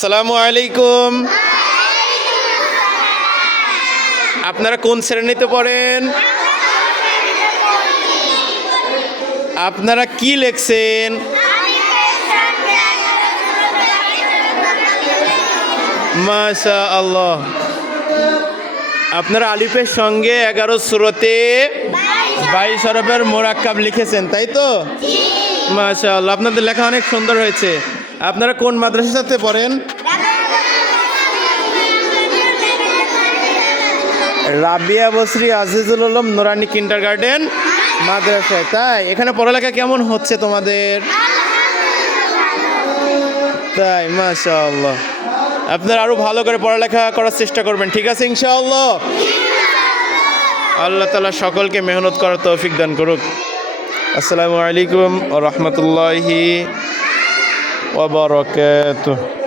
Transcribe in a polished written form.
আসসালামু আলাইকুম। আপনারা কোন শ্রেণীতে পড়েন? আপনারা কি লিখছেন? মাশাআল্লাহ। আপনারা আলিফের সঙ্গে 11 সূরাতে 22 হরফের মুরাক্কাব লিখেছেন, তাই তো? মাশাআল্লাহ, আপনাদের লেখা অনেক সুন্দর হয়েছে। আপনারা কোন মাদ্রাসাতে পড়েন? রাবিয়া বসরি আজিজুল আলম নুরানি কিন্ডারগার্টেন মাদ্রাসায়। তাই এখানে পড়ালেখা কেমন হচ্ছে তোমাদের? তাই, মাশাআল্লাহ। আপনারা আরো ভালো করে পড়ালেখা করার চেষ্টা করবেন, ঠিক আছে ইনশাআল্লাহ? আল্লাহ তাআলা সকলকে মেহনত করার তৌফিক দান করুক। আসসালামু আলাইকুম ওয়া রাহমাতুল্লাহি ওয়া বারাকাতুহু।